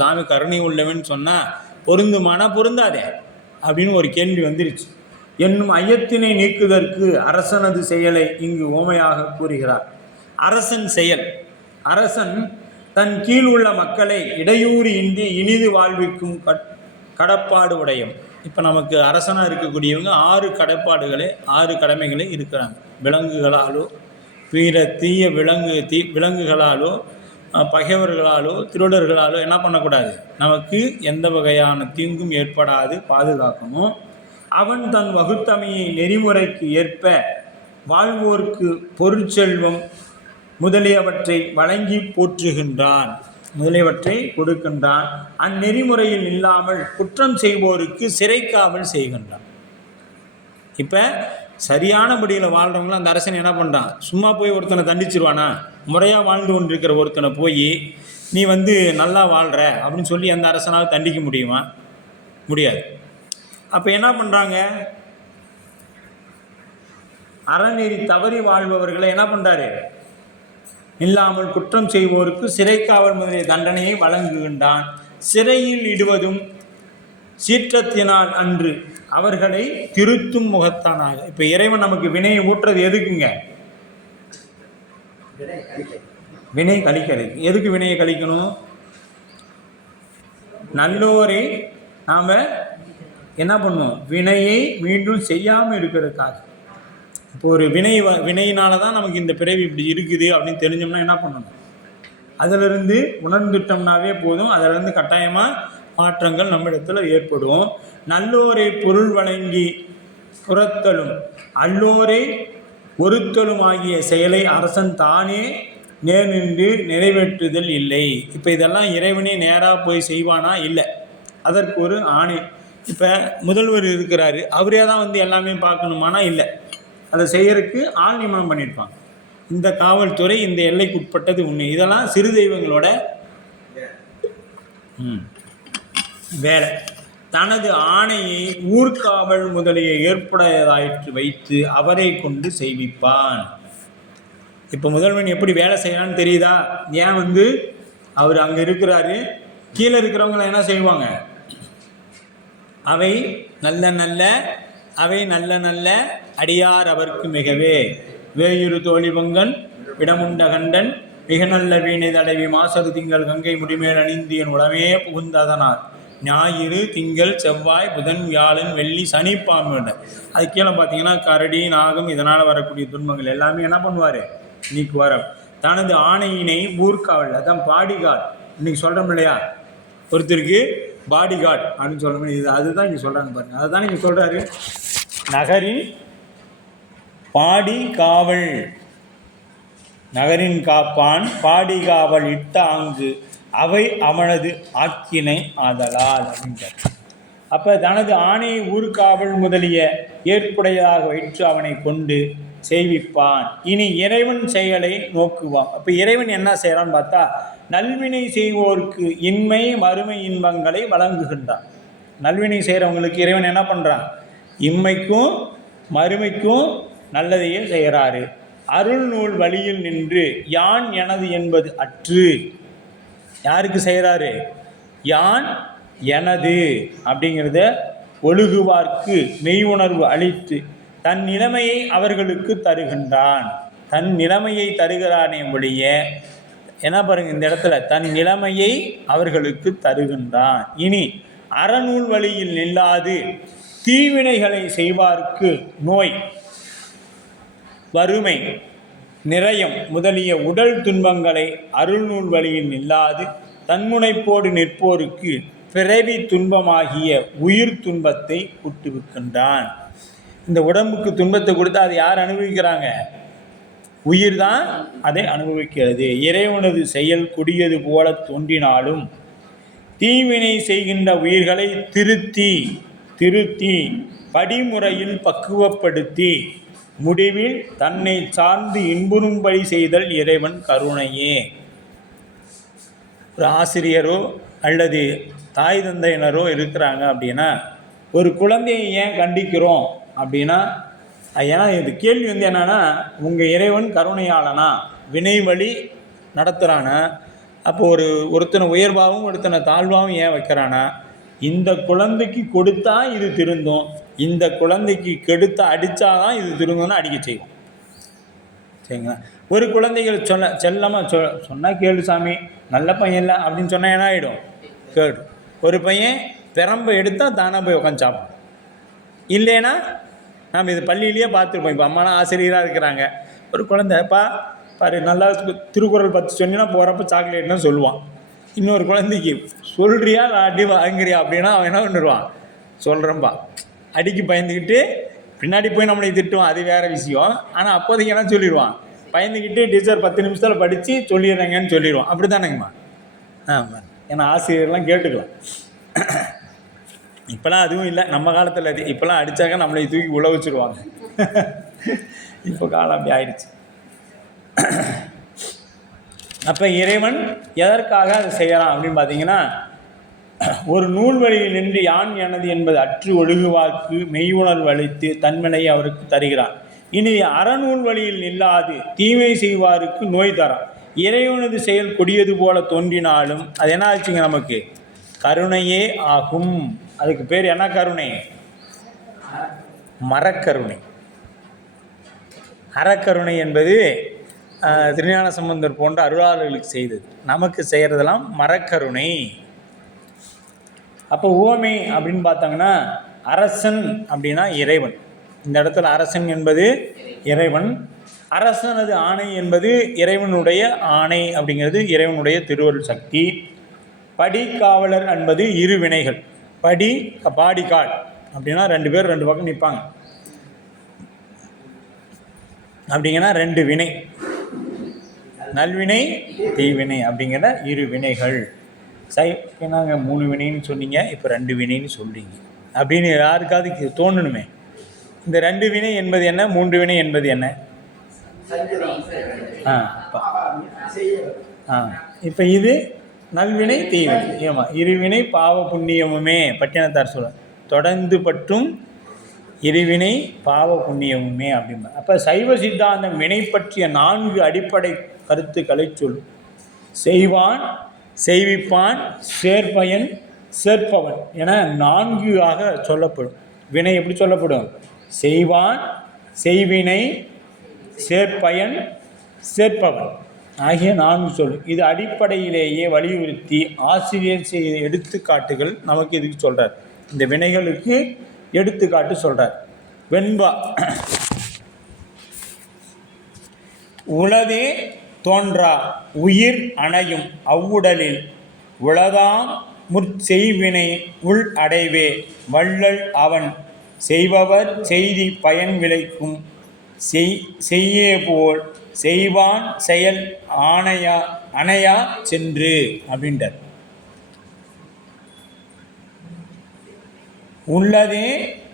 சாமி கருணை உள்ளவன் சொன்னால் பொருந்துமானா பொருந்தாதே அப்படின்னு ஒரு கேள்வி வந்துருச்சு. என்னும் ஐயத்தினை நீக்குதற்கு அரசனது செயலை இங்கு ஓமையாக கூறுகிறார். அரசன் செயல், அரசன் தன் கீழ் உள்ள மக்களை இடையூறு இன்றி இனிது வாழ்விக்கும் கடப்பாடு உடையம். இப்போ நமக்கு அரசனாக இருக்கக்கூடியவங்க 6 கடமைகளை இருக்கிறாங்க. விலங்குகளாலோ தீய விலங்குகளாலோ பகைவர்களாலோ திருடர்களாலோ என்ன பண்ணக்கூடாது, நமக்கு எந்த வகையான தீங்கும் ஏற்படாது பாதுகாக்கணும். அவன் தன் வகுத்தமையை நெறிமுறைக்கு ஏற்ப வாழ்வோர்க்கு பொருட்செல்வம் முதலியவற்றை வழங்கி போற்றுகின்றான், முதலியவற்றை கொடுக்கின்றான். அந்நெறிமுறையில் இல்லாமல் குற்றம் செய்வோருக்கு சிறைக்காவல் செய்கின்றான். இப்போ சரியானபடியில் வாழ்கிறவங்களும் அந்த அரசன் என்ன பண்ணுறான், சும்மா போய் ஒருத்தனை தண்டிச்சிருவானா? முறையாக வாழ்ந்து கொண்டிருக்கிற ஒருத்தனை போய் நீ நல்லா வாழ்கிற அப்படின்னு சொல்லி அந்த அரசனால் தண்டிக்க முடியுமா? முடியாது. அப்போ என்ன பண்ணுறாங்க, அறநெறி தவறி வாழ்பவர்களை என்ன பண்ணுறாரு, இல்லாமல் குற்றம் செய்வோருக்கு சிறைக்காவல் முதலிய தண்டனையை வழங்குகின்றான். சிறையில் இடுவதும் சீற்றத்தினால் அன்று அவர்களை திருத்தும் முகத்தானாக. இப்போ இறைவன் நமக்கு வினையை ஊற்றுறது எதுக்குங்க? வினை கழிக்கிறது. எதுக்கு வினையை கழிக்கணும்? நல்லோரை நாம் என்ன பண்ணுவோம், வினையை மீண்டும் செய்யாமல் இருக்கிறதுக்காக. இப்போ ஒரு வினையினால தான் நமக்கு இந்த பிறவி இப்படி இருக்குது அப்படின்னு தெரிஞ்சோம்னா என்ன பண்ணணும், அதிலிருந்து உணர்ந்துட்டோம்னாவே போதும். அதிலிருந்து கட்டாயமாக மாற்றங்கள் நம்மிடத்தில் ஏற்படும். நல்லோரை பொருள் வழங்கி புறத்தலும் அல்லோரை ஒருத்தலும் ஆகிய செயலை அரசன் தானே நேர் நின்று நிறைவேற்றுதல் இல்லை. இப்போ இதெல்லாம் இறைவனே நேராக போய் செய்வானா? இல்லை, அதற்கு ஒரு ஆணை. இப்போ முதல்வர் இருக்கிறாரு, அவரே தான் எல்லாமே பார்க்கணுமானா? இல்லை, அதை செய்யறதுக்கு ஆள் நியமனம் பண்ணியிருப்பாங்க. இந்த காவல்துறை இந்த எல்லைக்கு உட்பட்டது உண்மை. இதெல்லாம் சிறு தெய்வங்களோட வேலை. தனது ஆணையை ஊர்காவல் முதலிய ஏற்புடையதாயிற்று வைத்து அவரை கொண்டு செய்விப்பான். இப்போ முதல்வன் எப்படி வேலை செய்யலான்னு தெரியுதா? ஏன் அவர் அங்கே இருக்கிறாரு, கீழே இருக்கிறவங்களை என்ன செய்வாங்க, அவை நல்ல நல்ல அடியார் அவருக்கு மிகவே வேயுறு தோழிபங்கன் விடமுண்ட கண்டன் மிக நல்ல வீணை தடவி மாசரு திங்கள் கங்கை முடிமேல் அணிந்தியன் உடமே புகுந்ததனார் ஞாயிறு திங்கள் செவ்வாய் புதன் வியாழன் வெள்ளி சனி பாம்பு. அது கீழே பார்த்தீங்கன்னா கரடி நாகம் இதனால் வரக்கூடிய துன்பங்கள் எல்லாமே என்ன பண்ணுவார், நீக்குவார். தனது ஆணையினை ஊர்காவல், அதான் பாடிகார்டு. இன்னைக்கு சொல்கிறோம் இல்லையா, ஒருத்தருக்கு பாடிகார்டு அப்படின்னு சொல்ல முடியும். இது அதுதான் இங்கே சொல்கிறாங்க பாருங்க. அதுதான் இங்கே சொல்கிறாரு, நகரின் பாடி காவல், நகரின் காப்பான் பாடி காவல் இட்ட ஆங்கு அவை அவனது ஆக்கினை ஆதலால் அப்படின்றார். அப்போ தனது ஆணையை ஊர்காவல் முதலிய ஏற்புடையதாக வைத்து அவனை கொண்டு செய்விப்பான். இனி இறைவன் செயலை நோக்குவான். அப்போ இறைவன் என்ன செய்யறான்னு பார்த்தா, நல்வினை செய்வோருக்கு இன்மை மறுமை இன்பங்களை வழங்குகின்றான். நல்வினை செய்கிறவங்களுக்கு இறைவன் என்ன பண்ணுறான், இம்மைக்கும் மறுமைக்கும் நல்லதையே செய்கிறாரு. அருள் நூல் வழியில் நின்று யான் எனது என்பது அற்று. யாருக்கு செய்கிறாரு, யான் எனது அப்படிங்கிறத ஒழுகுவார்க்கு மெய் உணர்வு அளித்து தன் நிலைமையை அவர்களுக்கு தருகின்றான். தன் நிலைமையை தருகிறானே ஒழிய என்ன பாருங்க, இந்த இடத்துல தன் நிலைமையை அவர்களுக்கு தருகின்றான். இனி அறநூல் வழியில் நில்லாது தீவினைகளை செய்வார்க்கு நோய் வறுமை நிரயம் முதலிய உடல் துன்பங்களை அருள்நூல் வழியில் நில்லாது தன்முனைப்போடு நிற்போருக்கு பிறவி துன்பமாகிய உயிர் துன்பத்தை கூட்டுவிக்கின்றான். இந்த உடம்புக்கு துன்பத்தை கொடுத்தா அது யார் அனுபவிக்கிறாங்க, உயிர் தான் அதை அனுபவிக்கிறது. இறைவனது செயல் கொடியது போல தோன்றினாலும் தீவினை செய்கின்ற உயிர்களை திருத்தி படிமுறையில் பக்குவப்படுத்தி முடிவில் தன்னை சார்ந்து இன்புறும்படி செய்தல் இறைவன் கருணையே. ஒரு ஆசிரியரோ அல்லது தாய் தந்தையினரோ இருக்கிறாங்க அப்படின்னா, ஒரு குழந்தையை ஏன் கண்டிக்கிறோம் அப்படின்னா, ஏன்னா இது கேள்வி என்னன்னா, உங்கள் இறைவன் கருணையாளனா, வினை வழி நடத்துகிறானா, அப்போ ஒருத்தனை உயர்வாகவும் ஒருத்தனை தாழ்வாகவும் ஏன் வைக்கிறானா, இந்த குழந்தைக்கு கொடுத்தா இது திருந்தும், இந்த குழந்தைக்கு கெடுத்தா அடித்தாதான் இது திருந்தோன்னு அடிக்க செய்வோம். சரிங்களா? ஒரு குழந்தைகள் செல்லமாக சொன்னால் கேளு சாமி, நல்ல பையன் இல்லை அப்படின்னு சொன்னால் என்ன ஆகிடும், கேடு. ஒரு பையன் பெரம்பை எடுத்தால் தானாக போய் உட்காந்து சாப்பிடும். இல்லைன்னா நாம் இது பள்ளியிலேயே பார்த்துருப்போம். இப்போ அம்மாலாம் ஆசிரியராக இருக்கிறாங்க, ஒரு குழந்தைப்பா பாரு நல்லா திருக்குறள் 10 சொன்னீங்கன்னா போகிறப்ப சாக்லேட்னு சொல்லுவான். இன்னொரு குழந்தைக்கு சொல்கிறியா அடி வாங்குறியா அப்படின்னா அவன் என்ன பண்ணிடுவான், சொல்கிறேன்பா அடிக்கு பயந்துக்கிட்டு பின்னாடி போய் நம்மளை திட்டுவான், அது வேறு விஷயம். ஆனால் அப்போதைக்கு என்ன சொல்லிடுவான், பயந்துக்கிட்டு டீச்சர் 10 நிமிஷத்தில் படித்து சொல்லிடுறேங்கன்னு சொல்லிடுவான். அப்படி தானேங்கம்மா? ஆமாம். ஏன்னா ஆசிரியர்லாம் கேட்டுக்கலாம். இப்போலாம் அதுவும் இல்லை, நம்ம காலத்தில் அது. இப்போலாம் அடித்தாக்க நம்மளை தூக்கி உழ வச்சுருவாங்க. இப்போ காலம் அப்படி ஆயிடுச்சு. அப்போ இறைவன் எதற்காக அதை செய்யலாம் அப்படின்னு பார்த்தீங்கன்னா, ஒரு நூல் வழியில் நின்று யான் எனது என்பது அற்று ஒழுகுவாக்கு மெய்யுணர்வு அளித்து தன்மனையை அவருக்கு தருகிறான். இனி அறநூல் வழியில் நில்லாது தீமை செய்வாருக்கு நோய் தரான். இறைவனது செயல் கொடியது போல தோன்றினாலும் அது என்ன ஆச்சுங்க, நமக்கு கருணையே ஆகும். அதுக்கு பேர் என்ன கருணை? மரக்கருணை. அறக்கருணை என்பது திருஞான சம்பந்தர் போன்ற அருளாளர்களுக்கு செய்தது, நமக்கு செய்கிறதெல்லாம் மரக்கருணை. அப்போ உவமை அப்படின்னு பார்த்தாங்கன்னா, அரசன் அப்படின்னா இறைவன். இந்த இடத்துல அரசன் என்பது இறைவன், அரசனது ஆணை என்பது இறைவனுடைய ஆணை அப்படிங்கிறது இறைவனுடைய திருவருள் சக்தி. படிக்காவலர் என்பது இரு வினைகள். பாடிகாட் அப்படின்னா 2 பேர் 2 பக்கம் நிற்பாங்க அப்படிங்கன்னா 2 வினை, நல்வினை தீவினை அப்படிங்கிற இரு வினைகள். என்னங்க 3 வினைன்னு சொன்னீங்க, இப்போ 2 வினைன்னு சொல்கிறீங்க அப்படின்னு யாருக்காவது தோணணுமே. இந்த 2 வினை என்பது என்ன, 3 வினை என்பது என்ன? இப்போ இது நல்வினை தீவினை. ஏமா இருவினை பாவ புண்ணியமுமே பட்டினத்தார் சொல்ல தொடர்ந்து பற்றும் இருவினை பாவ புண்ணியமுமே அப்படின்பா. அப்போ சைவ சித்தாந்தம் வினை பற்றிய 4 அடிப்படை கருத்துக்களை சொல்லும். செய்வான், செய்விப்பான், சேர்ப்பயன், சேர்ப்பவன் என 4 சொல்லப்படும். வினை எப்படி சொல்லப்படும்? செய்வான், செய்வினை, சேர்ப்பயன், சேர்ப்பவன் ஆகிய 4 சொல்லும். இது அடிப்படையிலேயே வலியுறுத்தி ஆசிரியர் செய்த எடுத்துக்காட்டுகள் நமக்கு இதுக்கு சொல்கிறார். இந்த வினைகளுக்கு எடுத்துக்காட்டு சொல்கிறார். வெண்பா உளதே தோன்றா உயிர் அணையும் அவ்வுடலில் உளதாம் முற்செய்வினை உள் அடைவே வள்ளல் அவன் செய்பவர் செய்தி பயன் விளைக்கும் செய்யே போல் செய்வான் செயல் அணையா சென்று அப்படின்றார். உள்ளதே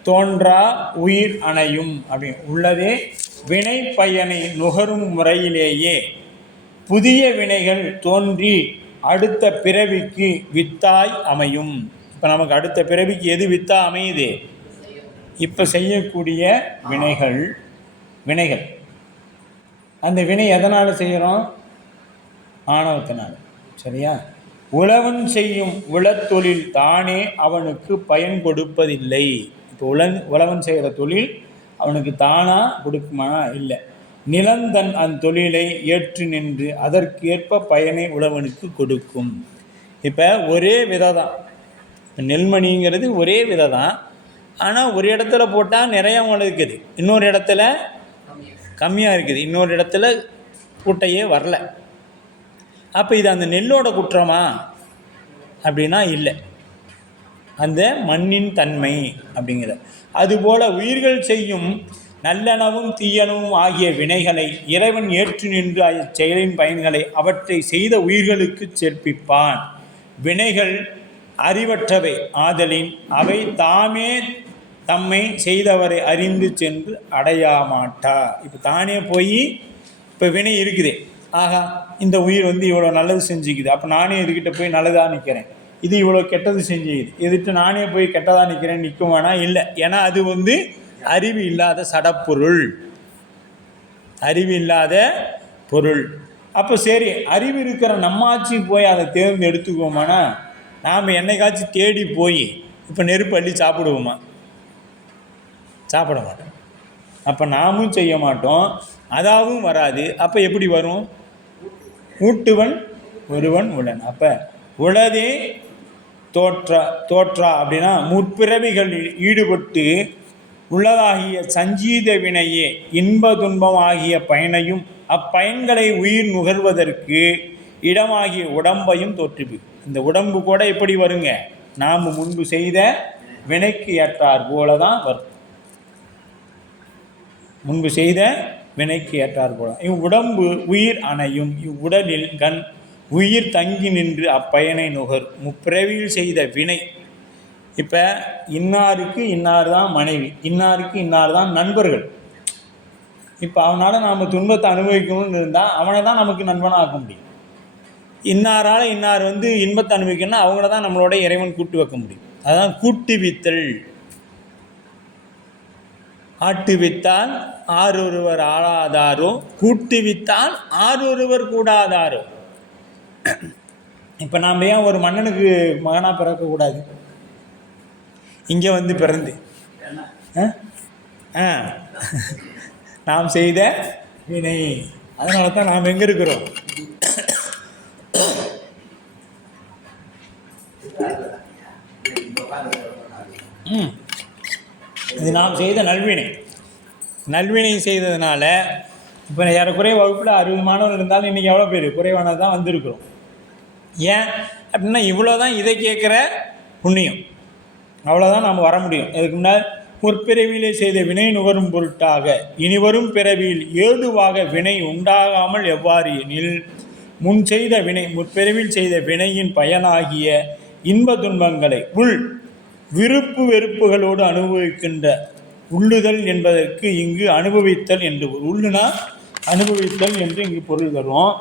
தோன்றா உயிர் அணையும் அப்படின்னு உள்ளதே வினை பயனை நுகரும் முறையிலேயே புதிய வினைகள் தோன்றி அடுத்த பிறவிக்கு வித்தாய் அமையும். இப்போ நமக்கு அடுத்த பிறவிக்கு எது வித்தா அமையுது? இப்போ செய்யக்கூடிய வினைகள். அந்த வினை எதனால் செய்கிறோம்? ஆணவத்தினால். சரியா? உழவன் செய்யும் உளத்தொழில் தானே அவனுக்கு பயன் கொடுப்பதில்லை. இப்போ உழவன் செய்கிற தொழில் அவனுக்கு தானாக கொடுக்குமா? இல்லை. நிலந்தன் அந்தொழிலை ஏற்று நின்று அதற்கேற்ப பயனை உழவனுக்கு கொடுக்கும். இப்போ ஒரே விதை தான், நெல்மணிங்கிறது ஒரே விதை தான். ஆனால் ஒரு இடத்துல போட்டால் நிறைய இருக்குது, இன்னொரு இடத்துல கம்மியாக இருக்குது, இன்னொரு இடத்துல கூட்டையே வரல. அப்போ இது அந்த நெல்லோட குற்றமா அப்படின்னா இல்லை, அந்த மண்ணின் தன்மை அப்படிங்கிற. அதுபோல் உயிர்கள் செய்யும் நல்லனவும் தீயனவும் ஆகிய வினைகளை இறைவன் ஏற்று நின்று செயலின் பயன்களை அவற்றை செய்த உயிர்களுக்கு சேர்ப்பிப்பான். வினைகள் அறிவற்றவை ஆதலின் அவை தாமே தம்மை செய்தவரை அறிந்து சென்று அடையாமாட்டா. இப்போ தானே போய் இப்போ வினை இருக்குது, ஆகா இந்த உயிர் இவ்வளோ நல்லது செஞ்சுக்குது, அப்போ நானே இதுக்கிட்ட போய் நல்லதாக நிற்கிறேன், இது இவ்வளோ கெட்டது செஞ்சுக்குது, எதிர்த்து நானே போய் கெட்டதாக நிற்கிறேன்னு நிற்குமானா? இல்லை. ஏன்னா அது அறிவு இல்லாத சடப்பொருள், அறிவு இல்லாத பொருள். அப்போ சரி, அறிவு இருக்கிற நம்மாச்சு போய் அதை தேர்ந்தெடுத்துக்குவோமானா, நாம் என்னைக்காச்சும் தேடி போய் இப்போ நெருப்பு அள்ளி சாப்பிடுவோமா? சாப்பிட மாட்டோம். அப்போ நாமும் செய்ய மாட்டோம், அதாவும் வராது. அப்போ எப்படி வரும்? ஊட்டுவன் ஒருவன் உளன். அப்போ உளதே தோற்றா அப்படின்னா முற்பிறவிகளில் ஈடுபட்டு உள்ளதாகிய சஞ்சீத வினையே இன்ப துன்பமாகிய பயனையும் அப்பயன்களை உயிர் நுகர்வதற்கு இடமாகிய உடம்பையும் தோற்றுவிக்கும். இந்த உடம்பு கூட எப்படி வருங்க? நாம் முன்பு செய்த வினைக்கு ஏற்றார் போல தான் வரும். முன்பு செய்த வினைக்கு ஏற்றார் போல இவ்வுடம்பு உயிர் அணையும். இவ்வுடலில் கண் உயிர் தங்கி நின்று அப்பயனை நுகர். முப்பிறவியில் செய்த வினை. இப்போ இன்னாருக்கு இன்னார் தான் மனைவி, இன்னாருக்கு இன்னார் தான் நண்பர்கள். இப்போ அவனால் நாம் துன்பத்தை அனுபவிக்கணும்னு இருந்தால் அவனை தான் நமக்கு நண்பனாக ஆக்க முடியும். இன்னாரால் இன்னார் இன்பத்தை அனுபவிக்கணும்னா அவங்கள தான் நம்மளோட இறைவன் கூட்டு வைக்க முடியும். அதுதான் கூட்டுவித்தல். ஆட்டுவித்தால் ஆரொருவர் ஆளாதாரோ, கூட்டுவித்தால் ஆரொருவர் கூடாதாரோ. இப்போ நாம் ஏன் ஒரு மன்னனுக்கு மகனாக பிறக்கக்கூடாது? இங்கே பிறந்து நாம் செய்த வினை. அதனால தான் நாம் எங்கே இருக்கிறோம்? இது நாம் செய்த நல்வினை. நல்வினை செய்ததுனால இப்போ ஏறக்குறைய வகுப்பில் 60 மாணவர்கள் இருந்தாலும் இன்றைக்கி எவ்வளோ பேர்? குறைவானது தான் வந்திருக்கிறோம். ஏன் அப்படின்னா இவ்வளோ தான் இதை கேட்குற புண்ணியம். அவ்வளோதான் நாம் வர முடியும். அதுக்கு முன்னால் முற்பிறவியிலே செய்த வினை நுகரும் பொருட்டாக இனிவரும் பிறவியில் ஏதுவாக வினை உண்டாகாமல் எவ்வாறு எனில், முன் செய்த வினை முற்பிறவியில் செய்த வினையின் பயனாகிய இன்ப துன்பங்களை உள் விருப்பு வெறுப்புகளோடு அனுபவிக்கின்ற உள்ளுதல் என்பதற்கு இங்கு அனுபவித்தல் என்று உள்ளுனா அனுபவித்தல் என்று இங்கு பொருள் தரும்.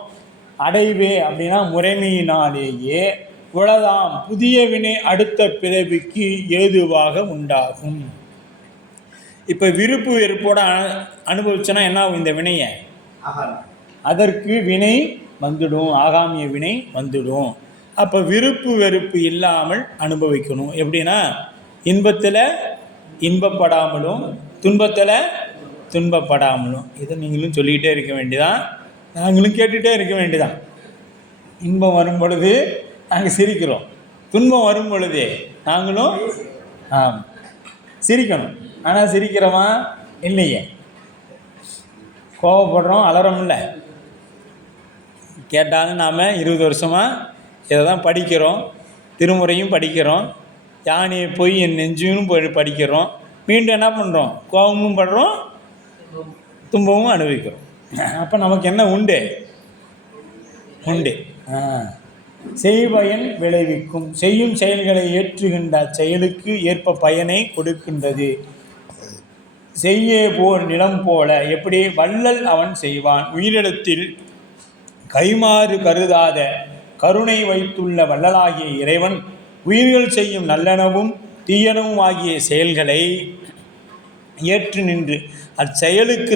அடைவே அப்படின்னா முறைமையினாலேயே உளதாம் புதிய வினை அடுத்த பிறவிக்கு ஏதுவாக உண்டாகும். இப்போ விருப்பு வெறுப்போட அனுபவிச்சனா என்ன ஆகும்? இந்த வினையை அதற்கு வினை வந்துடும், ஆகாமிய வினை வந்துடும். அப்போ விருப்பு வெறுப்பு இல்லாமல் அனுபவிக்கணும். எப்படின்னா இன்பத்தில் இன்பப்படாமலும் துன்பத்தில் துன்பப்படாமலும். இதை நீங்களும் சொல்லிக்கிட்டே இருக்க வேண்டியதான், நாங்களும் கேட்டுகிட்டே இருக்க வேண்டியதான். இன்பம் வரும் பொழுது நாங்கள் சிரிக்கிறோம், துன்பம் வரும் பொழுதே நாங்களும் சிரிக்கணும். ஆனால் சிரிக்கிறோமா? இல்லையே. கோவப்படுறோம், அலறோம்ல. கேட்டாலும் நாம் 20 வருஷமாக இதை தான் படிக்கிறோம், திருமுறையும் படிக்கிறோம், யானையை போய் என் நெஞ்சுன்னு போய் படிக்கிறோம். மீண்டும் என்ன பண்ணுறோம்? கோபமும் படுறோம், துன்பமும் அனுபவிக்கிறோம். அப்போ நமக்கு என்ன உண்டு? செய்பயன் விளைவிக்கும். செய்யும் செயல்களை ஏற்றுகின்ற செயலுக்கு ஏற்ப பயனை கொடுக்கின்றது. செய்ய போர் நிலம் போல எப்படி வள்ளல் அவன் செய்வான். உயிரிடத்தில் கைமாறு கருதாத கருணை வைத்துள்ள வள்ளலாகிய இறைவன் உயிர்கள் செய்யும் நல்லனவும் தீயனவும் ஆகிய செயல்களை ஏற்று நின்று அச்செயலுக்கு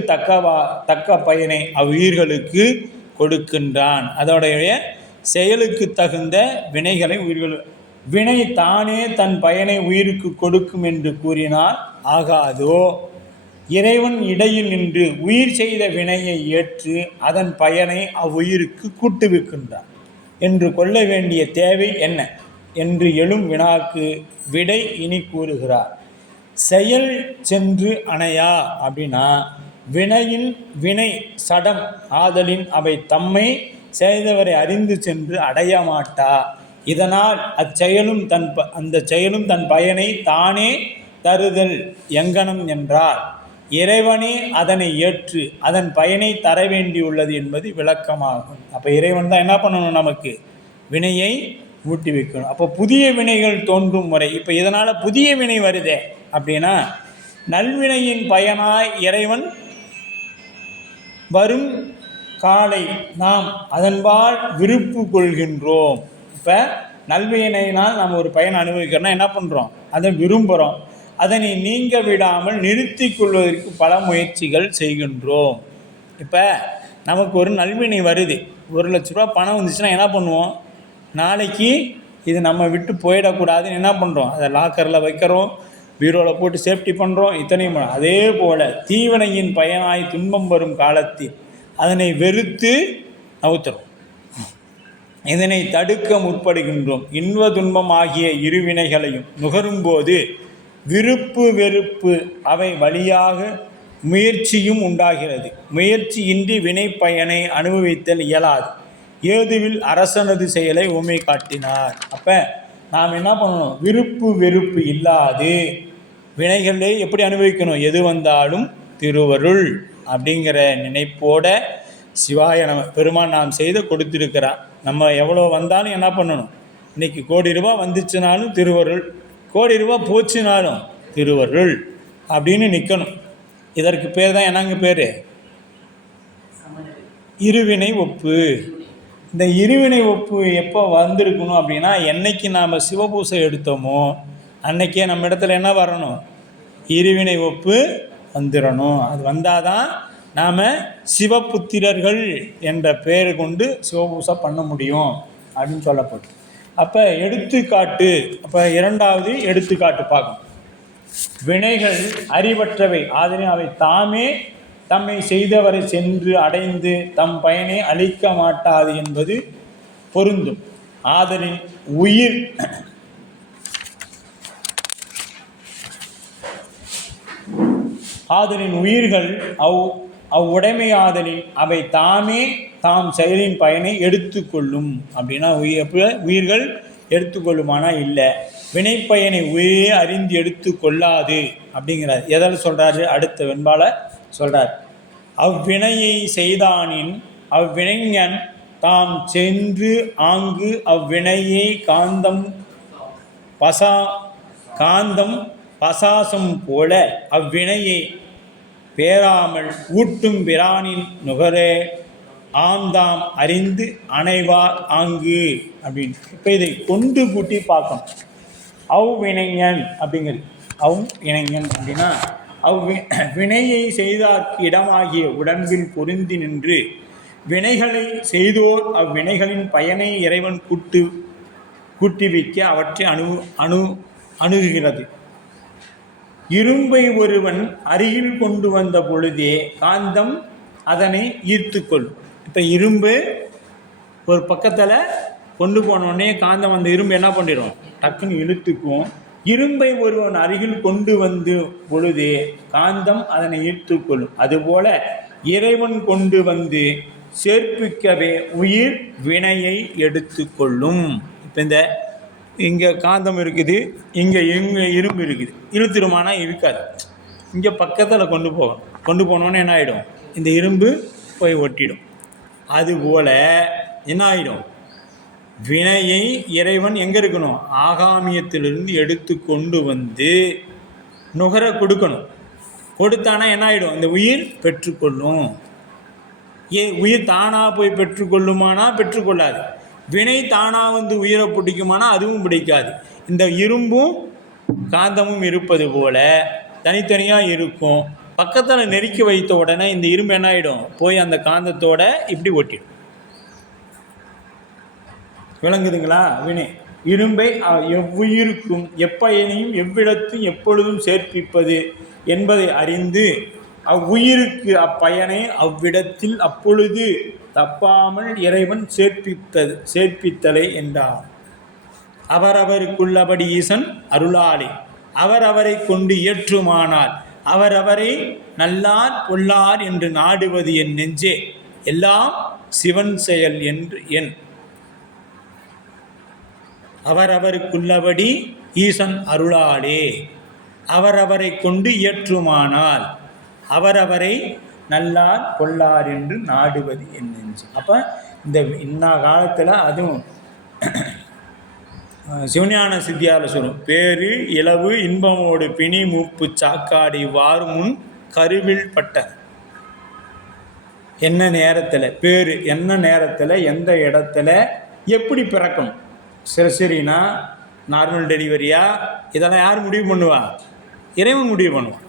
தக்க பயனை அவ்வுயிர்களுக்கு கொடுக்கின்றான். அதோடைய செயலுக்கு தகுந்த வினைகளை உயிர்கள் வினை தானே தன் பயனை உயிருக்கு கொடுக்கும் என்று கூறினால் ஆகாதோ. இறைவன் இடையில் நின்று உயிர் செய்த வினையை ஏற்று அதன் பயனை அவ்வுயிருக்கு கூட்டுவிக்கின்றான் என்று கொள்ள வேண்டிய தேவை என்ன என்று எழும் வினாக்கு விடை இனி கூறுகிறார். செயல் சென்று அணையா அப்படின்னா வினையின் வினை சடம் ஆதலின் அவை தம்மை செய்தவரை அறிந்து சென்று அடைய மாட்டா. இதனால் அச்செயலும் அந்த செயலும் தன் பயனை தானே தருதல் எங்கனம் என்றார். இறைவனே அதனை ஏற்று அதன் பயனை தர வேண்டியுள்ளது என்பது விளக்கமாகும். அப்போ இறைவன் தான் என்ன பண்ணணும்? நமக்கு வினையை ஊட்டி வைக்கணும். அப்போ புதிய வினைகள் தோன்றும் முறை. இப்போ இதனால் புதிய வினை வருதே அப்படின்னா நல்வினையின் பயனாய் இறைவன் வரும் காலை நாம் அதன்பால் விருப்பு கொள்கின்றோம். இப்போ நல்வினையினால் நாம் ஒரு பயனை அனுபவிக்கிறோம்னா என்ன பண்ணுறோம்? அதை விரும்புகிறோம். அதனை நீங்க விடாமல் நிறுத்தி கொள்வதற்கு பல முயற்சிகள் செய்கின்றோம். இப்போ நமக்கு ஒரு நல்வினை வருது, 1,00,000 ரூபா பணம் வந்துச்சுன்னா என்ன பண்ணுவோம்? நாளைக்கு இது நம்ம விட்டு போயிடக்கூடாதுன்னு என்ன பண்ணுறோம்? அதை லாக்கரில் வைக்கிறோம், பீரோவில் போட்டு சேஃப்டி பண்ணுறோம், இத்தனையும். அதே போல் தீவினையின் பயனாய் துன்பம் வரும் காலத்தில் அதனை வெறுத்து நவுத்துறோம். இதனை தடுக்க முற்படுகின்றோம். இன்ப துன்பம் ஆகிய இருவினைகளையும் நுகரும்போது விருப்பு வெறுப்பு அவை வழியாக முயற்சியும் உண்டாகிறது. முயற்சியின்றி வினை பயனை அனுபவித்தல் இயலாது. ஏதுவில் அரசனது செயலை உமை காட்டினார். அப்போ நாம் என்ன பண்ணணும்? விருப்பு வெறுப்பு இல்லாது வினைகளே எப்படி அனுபவிக்கணும்? எது வந்தாலும் திருவருள் அப்படிங்கிற நினைப்போட சிவாய நம்ம பெருமான் நாம் செய்த கொடுத்துருக்கிறார். நம்ம எவ்வளோ வந்தாலும் என்ன பண்ணணும்? இன்றைக்கி கோடி ரூபா வந்துச்சுனாலும் திருவருள், கோடி ரூபா போச்சுனாலும் திருவருள் அப்படின்னு நிற்கணும். இதற்கு பேர் தான் என்னங்க பேர்? இருவினை ஒப்பு. இந்த இருவினை ஒப்பு எப்போ வந்திருக்கணும் அப்படின்னா, என்னைக்கு நாம் சிவபூசை எடுத்தோமோ அன்னைக்கே நம்ம இடத்துல என்ன வரணும்? இருவினை ஒப்பு வந்துடணும். அது வந்தால் தான் நாம் சிவபுத்திரர்கள் என்ற பெயர் கொண்டு சிவபூசை பண்ண முடியும் அப்படின்னு சொல்லப்படும். அப்போ எடுத்துக்காட்டு, அப்போ இரண்டாவது எடுத்துக்காட்டு பார்க்கணும். வினைகள் அறிவற்றவை ஆதலின் அவை தாமே தம்மை செய்தவரை சென்று அடைந்து தம் பயனை அளிக்க மாட்டாது என்பது பொருந்தும். ஆதலின் உயிர்கள் அவ்வுடைமையாதலில் அவை தாமே தாம் செயலின் பயனை எடுத்துக்கொள்ளும். அப்படின்னா உயிர்கள் எடுத்துக்கொள்ளுமானா இல்லை, வினைப்பயனை உயிரே அறிந்து எடுத்துக்கொள்ளாது அப்படிங்கிறார். எதில் சொல்கிறாரு? அடுத்த வெண்பால சொல்கிறார். அவ்வினையை செய்தானின் அவ்வினைஞன் தாம் சென்று ஆங்கு அவ்வினையை காந்தம் பசாசம் போல அவ்வினையை பேராமல் ஊட்டும் பிரானின் நுகரே ஆம்தாம் அறிந்து அணைவார் ஆங்கு அப்படின்னு. இப்போ இதை கொண்டு கூட்டி பார்க்கணும். அவ்வினைஞன் அப்படிங்கிறது, இணைஞன் அப்படின்னா வினையை செய்தார்க்கு இடமாகிய உடம்பில் பொருந்தி நின்று வினைகளை செய்தோர் அவ்வினைகளின் பயனை இறைவன் கூட்டுவிக்க அவற்றை அணுகுகிறது. இரும்பை ஒருவன் அருகில் கொண்டு வந்த பொழுதே காந்தம் அதனை ஈர்த்துக்கொள்ளும். இப்போ இரும்பு ஒரு பக்கத்தில் கொண்டு போனோடனே காந்தம் அந்த இரும்பு என்ன பண்ணிடும்? டக்குன்னு இழுத்துக்கும். இரும்பை ஒருவன் அருகில் கொண்டு வந்து பொழுதே காந்தம் அதனை ஈர்த்துக்கொள்ளும். அதுபோல இறைவன் கொண்டு வந்து சேர்ப்பிக்கவே உயிர் வினையை எடுத்துக்கொள்ளும். இப்போ இங்கே காந்தம் இருக்குது, இங்கே இரும்பு இருக்குது, இழுத்துருமானா இருக்காது. இங்கே பக்கத்தில் கொண்டு போனோன்னு என்ன ஆகிடும்? இந்த இரும்பு போய் ஒட்டிடும். அதுபோல் என்ன ஆகிடும்? வினையை இறைவன் எங்கே இருக்கணும்? ஆகாமியத்திலிருந்து எடுத்து கொண்டு வந்து நுகர கொடுக்கணும். கொடுத்தானா என்ன ஆகிடும்? இந்த உயிர் பெற்றுக்கொள்ளும். உயிர் தானாக போய் பெற்றுக்கொள்ளுமானா பெற்றுக்கொள்ளாது. வினை தானாக வந்து உயிரை பிடிக்குமானா அதுவும் பிடிக்காது. இந்த இரும்பும் காந்தமும் இருப்பது போல தனித்தனியாக இருக்கும். பக்கத்தில் நெருக்கி வைத்த உடனே இந்த இரும்பு என்ன ஆகிடும்? போய் அந்த காந்தத்தோட இப்படி ஒட்டிடும். விளங்குதுங்களா? வினை இரும்பை எவ்வுயிருக்கும் எப்பயனையும் எவ்விடத்தும் எப்பொழுதும் சேர்ப்பிப்பது என்பதை அறிந்து அவ்வுயிருக்கு அப்பயனை அவ்விடத்தில் அப்பொழுது தப்பாமல் இறைவன் சேர்ப்பித்தலை என்றார். அவரவருக்குள்ளபடி ஈசன் அருளாளி அவரவரை கொண்டு இயற்றுமானால் அவரவரை நல்லார் பொல்லார் என்று நாடுவது என் நெஞ்சே எல்லாம் சிவன் செயல் என்று என். அவரவருக்குள்ளபடி ஈசன் அருளாளே அவரவரை கொண்டு இயற்றுமானால் அவரவரை நல்லார் பொல்லார் என்று நாடுவது என் நெஞ்சு. அப்போ இந்த காலத்தில் அதுவும் சிவஞான சித்தியால் சொல்லும், பேரு இளவு இன்பமோடு பிணி மூப்பு சாக்காடி வார் முன் கருவில் பட்ட. என்ன நேரத்தில் பேரு, என்ன நேரத்தில் எந்த இடத்துல எப்படி பிறக்கணும்? சிறுசிறினா நார்மல் டெலிவரியா? இதெல்லாம் யார் முடிவு பண்ணுவா? இறைவன் முடிவு பண்ணுவான்.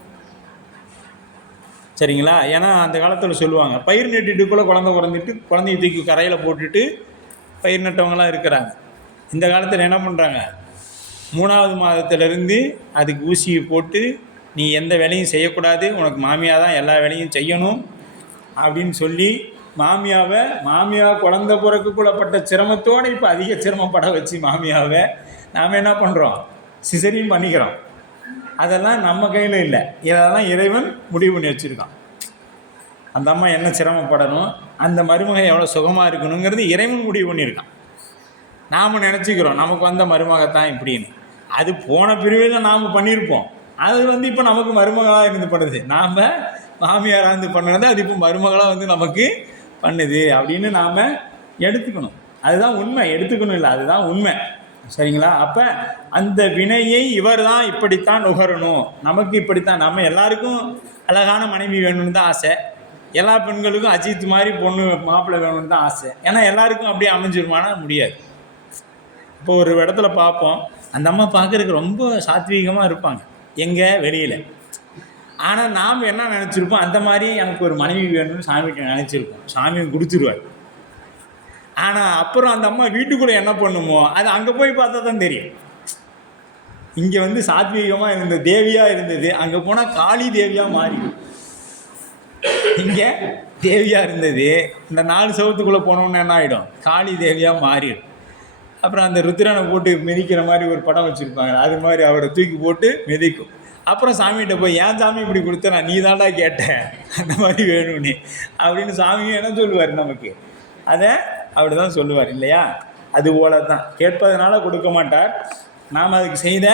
சரிங்களா? ஏன்னா அந்த காலத்தில் சொல்லுவாங்க, பயிர் நட்டுட்டுக்குள்ளே குழந்தை பிறந்துட்டு குழந்தைய தூக்கி கரையில் போட்டுட்டு பயிர் நட்டவங்களாம் இருக்கிறாங்க. இந்த காலத்தில் என்ன பண்ணுறாங்க, 3வது மாதத்திலிருந்து அதுக்கு ஊசியை போட்டு நீ எந்த வேலையும் செய்யக்கூடாது, உனக்கு மாமியார் தான் எல்லா வேலையும் செய்யணும் அப்படின்னு சொல்லி மாமியா குழந்தை பிறக்குள்ளப்பட்ட சிரமத்தோடு இப்போ அதிக சிரமப்பட வச்சு மாமியாவை நாம் என்ன பண்ணுறோம், சிசரியும் பண்ணிக்கிறோம். அதெல்லாம் நம்ம கையில் இல்லை, இதெல்லாம் இறைவன் முடிவு பண்ணி வச்சுருக்கான். அந்த அம்மா என்ன சிரமப்படணும், அந்த மருமகை எவ்வளோ சுகமாக இருக்கணுங்கிறது இறைவன் முடிவு பண்ணியிருக்கான். நாம் நினச்சிக்கிறோம் நமக்கு வந்த மருமகத்தான் இப்படின்னு. அது போன பிரிவில் நாம் பண்ணியிருப்போம். அது இப்போ நமக்கு மருமகளாக இருந்து பண்ணுது. நாம் மாமியாராக இருந்து பண்ணுறது அது இப்போ மருமகளாக நமக்கு பண்ணுது அப்படின்னு நாம் எடுத்துக்கணும். அதுதான் உண்மை, எடுத்துக்கணும் இல்லை, அதுதான் உண்மை. சரிங்களா? அப்போ அந்த வினையை இவர் தான் இப்படித்தான் நுகரணும், நமக்கு இப்படித்தான். நம்ம எல்லாருக்கும் அழகான மனைவி வேணும்னு தான் ஆசை. எல்லா பெண்களுக்கும் அஜித் மாதிரி பொண்ணு மாப்பிள்ளை வேணும்னு தான் ஆசை. ஏன்னா எல்லாருக்கும் அப்படியே அமைஞ்சிருமானா முடியாது. இப்போ ஒரு இடத்துல பார்ப்போம், அந்த அம்மா பார்க்குறதுக்கு ரொம்ப சாத்வீகமாக இருப்பாங்க எங்கே வெளியில். ஆனால் நாம் என்ன நினச்சிருப்போம், அந்த மாதிரி எனக்கு ஒரு மனைவி வேணும்னு சாமிகிட்ட நினச்சிருப்போம். சாமி கொடுத்துருவார். ஆனால் அப்புறம் அந்த அம்மா வீட்டுக்குள்ளே என்ன பண்ணுமோ அது அங்கே போய் பார்த்தா தான் தெரியும். இங்கே சாத்வீகமாக இருந்த தேவியாக இருந்தது, அங்கே போனால் காளி தேவியாக மாறிடும். இங்கே தேவியாக இருந்தது, இந்த 4 சவத்துக்குள்ளே போனோன்னு என்ன ஆகிடும், காளி தேவியாக மாறிடும். அப்புறம் அந்த ருத்ரனை போட்டு மிதிக்கிற மாதிரி ஒரு படம் வச்சுருப்பாங்க, அது மாதிரி அவரை தூக்கி போட்டு மிதிக்கும். அப்புறம் சாமிகிட்ட போய், ஏன் சாமி இப்படி கொடுத்த, நான் நீ தாண்டா கேட்டேன் அந்த மாதிரி வேணும்னு அப்படின்னு சாமியும் என்ன சொல்லுவார், நமக்கு அதை அப்படி தான் சொல்லுவார் இல்லையா? அதுபோல தான் கேட்பதனால கொடுக்க மாட்டார், நாம் அதுக்கு செய்த